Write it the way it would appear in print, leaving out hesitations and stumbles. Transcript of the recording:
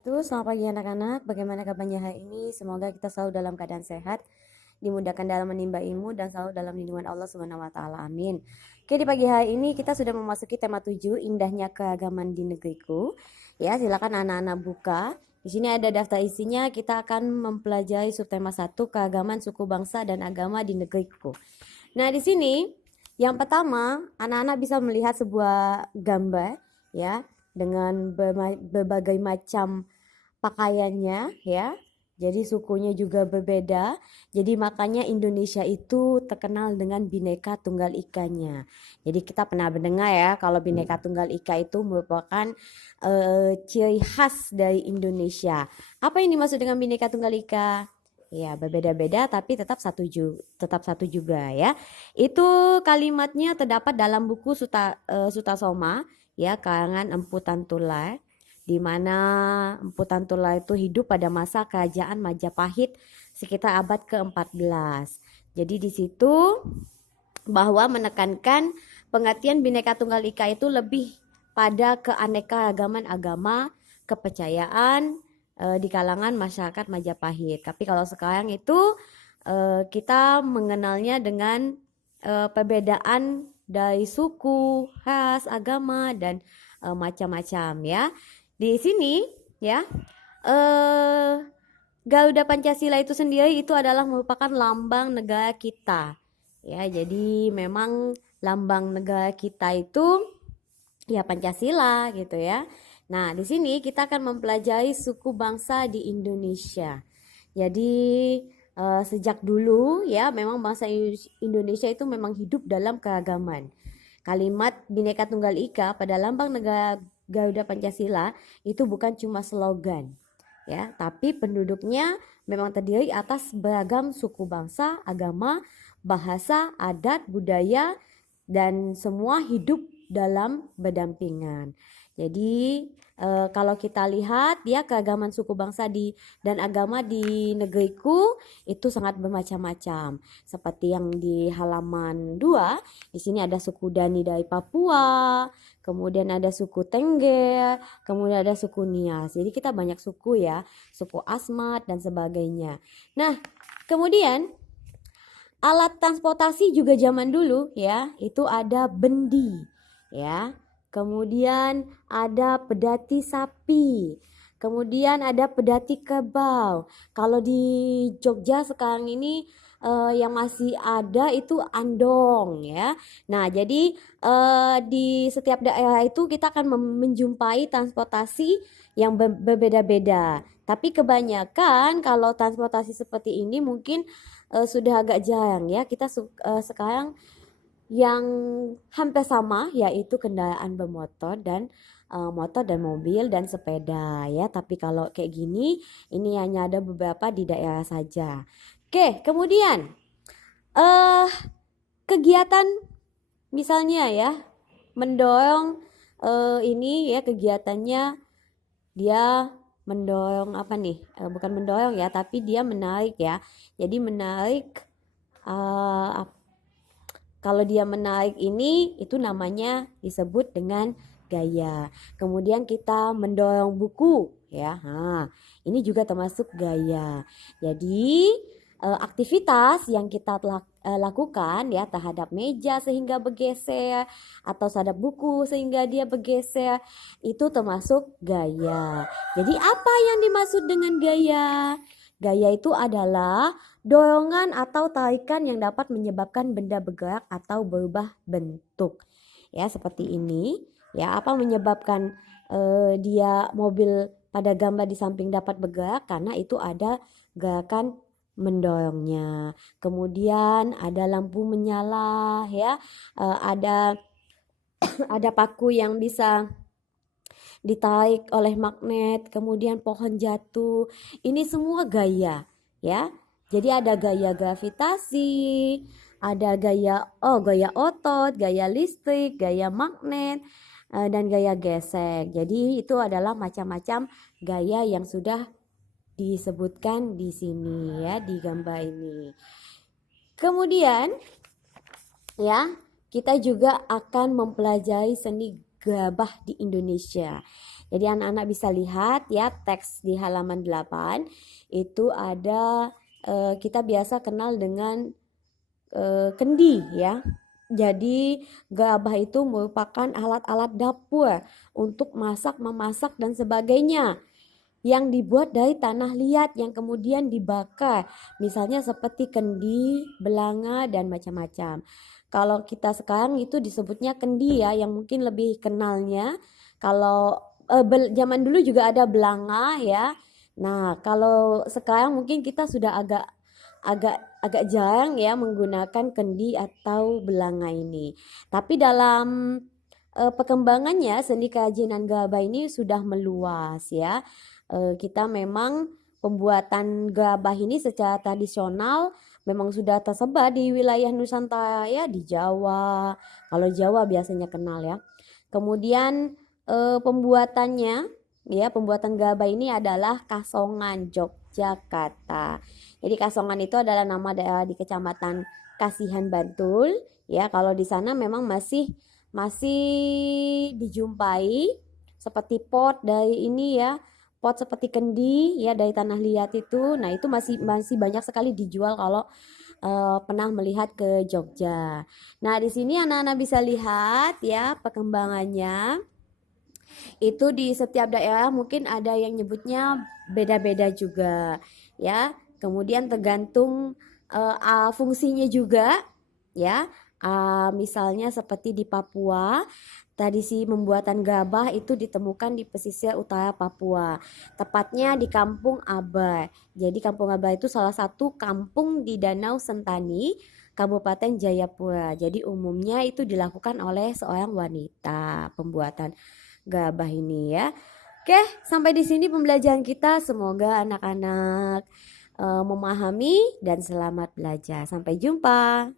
Selamat pagi anak-anak. Bagaimana kabarnya hari ini? Semoga kita selalu dalam keadaan sehat, dimudahkan dalam menimba ilmu dan selalu dalam lindungan Allah Subhanahu wa taala. Amin. Oke, di pagi hari ini kita sudah memasuki tema 7, indahnya keragaman di negeriku. Ya, silakan anak-anak buka. Di sini ada daftar isinya. Kita akan mempelajari subtema 1, keragaman suku bangsa dan agama di negeriku. Nah, di sini yang pertama, anak-anak bisa melihat sebuah gambar ya dengan berbagai macam pakaiannya ya. Jadi sukunya juga berbeda. Jadi makanya Indonesia itu terkenal dengan Bhinneka Tunggal Ika-nya. Jadi kita pernah mendengar ya kalau Bhinneka Tunggal Ika itu merupakan ciri khas dari Indonesia. Apa yang dimaksud dengan Bhinneka Tunggal Ika? Ya, berbeda-beda tapi tetap satu juga ya. Itu kalimatnya terdapat dalam buku Suta Soma ya, karangan Empu Tantulai, di mana Empu Tantulai itu hidup pada masa kerajaan Majapahit sekitar abad ke-14. Jadi di situ bahwa menekankan pengertian Bhinneka Tunggal Ika itu lebih pada keanekaragaman agama, kepercayaan di kalangan masyarakat Majapahit. Tapi kalau sekarang itu kita mengenalnya dengan perbedaan dari suku, ras, agama dan macam-macam ya. Di sini ya, Garuda Pancasila itu sendiri itu adalah merupakan lambang negara kita. Ya, jadi memang lambang negara kita itu ya Pancasila gitu ya. Nah, di sini kita akan mempelajari suku bangsa di Indonesia. Jadi sejak dulu ya memang bangsa Indonesia itu memang hidup dalam keragaman. Kalimat Bhinneka Tunggal Ika pada lambang negara Garuda Pancasila itu bukan cuma slogan ya, tapi penduduknya memang terdiri atas beragam suku bangsa, agama, bahasa, adat, budaya dan semua hidup dalam berdampingan. Jadi kalau kita lihat ya keragaman suku bangsa dan agama di negeriku itu sangat bermacam-macam. Seperti yang di halaman 2, di sini ada suku Dani dari Papua, kemudian ada suku Tengger, kemudian ada suku Nias. Jadi kita banyak suku ya, suku Asmat dan sebagainya. Nah, kemudian alat transportasi juga zaman dulu ya, itu ada bendi ya. Kemudian ada pedati sapi. Kemudian ada pedati kerbau. Kalau di Jogja sekarang ini yang masih ada itu andong ya. Nah, jadi di setiap daerah itu kita akan menjumpai transportasi yang berbeda-beda. Tapi kebanyakan kalau transportasi seperti ini mungkin sudah agak jarang ya. Kita sekarang yang hampir sama yaitu kendaraan bermotor dan motor dan mobil dan sepeda ya. Tapi kalau kayak gini ini hanya ada beberapa di daerah saja. Oke, kemudian eh kegiatan misalnya ya mendorong ini ya kegiatannya dia mendorong apa nih? Bukan mendorong ya, tapi dia menarik ya. Jadi menarik kalau dia menarik ini itu namanya disebut dengan gaya. Kemudian kita mendorong buku ya. Nah, ini juga termasuk gaya. Jadi aktivitas yang kita lakukan ya terhadap meja sehingga bergeser atau terhadap buku sehingga dia bergeser itu termasuk gaya. Jadi apa yang dimaksud dengan gaya? Gaya itu adalah dorongan atau tarikan yang dapat menyebabkan benda bergerak atau berubah bentuk. Ya, seperti ini. Ya, apa menyebabkan dia mobil pada gambar di samping dapat bergerak? Karena itu ada gerakan mendorongnya. Kemudian ada lampu menyala ya. Ada ada paku yang bisa ditarik oleh magnet, kemudian pohon jatuh. Ini semua gaya, ya. Jadi ada gaya gravitasi, ada gaya otot, gaya listrik, gaya magnet, dan gaya gesek. Jadi itu adalah macam-macam gaya yang sudah disebutkan di sini ya, di gambar ini. Kemudian ya, kita juga akan mempelajari seni gerabah di Indonesia. Jadi anak-anak bisa lihat ya teks di halaman 8 itu ada kita biasa kenal dengan kendi ya. Jadi gerabah itu merupakan alat-alat dapur untuk masak, memasak dan sebagainya yang dibuat dari tanah liat yang kemudian dibakar. Misalnya seperti kendi, belanga dan macam-macam. Kalau kita sekarang itu disebutnya kendi ya yang mungkin lebih kenalnya. Kalau zaman dulu juga ada belanga ya. Nah, kalau sekarang mungkin kita sudah agak agak agak jarang ya menggunakan kendi atau belanga ini. Tapi dalam perkembangannya seni kerajinan gerabah ini sudah meluas ya. Kita memang pembuatan gerabah ini secara tradisional memang sudah tersebar di wilayah Nusantara ya di Jawa. Kalau Jawa biasanya kenal ya. Kemudian pembuatannya ya pembuatan gerabah ini adalah Kasongan Yogyakarta. Jadi Kasongan itu adalah nama daerah di Kecamatan Kasihan Bantul ya. Kalau di sana memang masih dijumpai seperti pot dari ini ya, pot seperti kendi ya dari tanah liat itu. Nah, itu masih banyak sekali dijual kalau pernah melihat ke Jogja. Nah, di sini anak-anak bisa lihat ya perkembangannya. Itu di setiap daerah mungkin ada yang nyebutnya beda-beda juga ya. Kemudian tergantung fungsinya juga ya. Misalnya seperti di Papua, tradisi pembuatan gerabah itu ditemukan di pesisir utara Papua, tepatnya di Kampung Abar. Jadi Kampung Abar itu salah satu kampung di Danau Sentani, Kabupaten Jayapura. Jadi umumnya itu dilakukan oleh seorang wanita pembuatan gerabah ini ya. Oke, sampai di sini pembelajaran kita. Semoga anak-anak memahami dan selamat belajar. Sampai jumpa.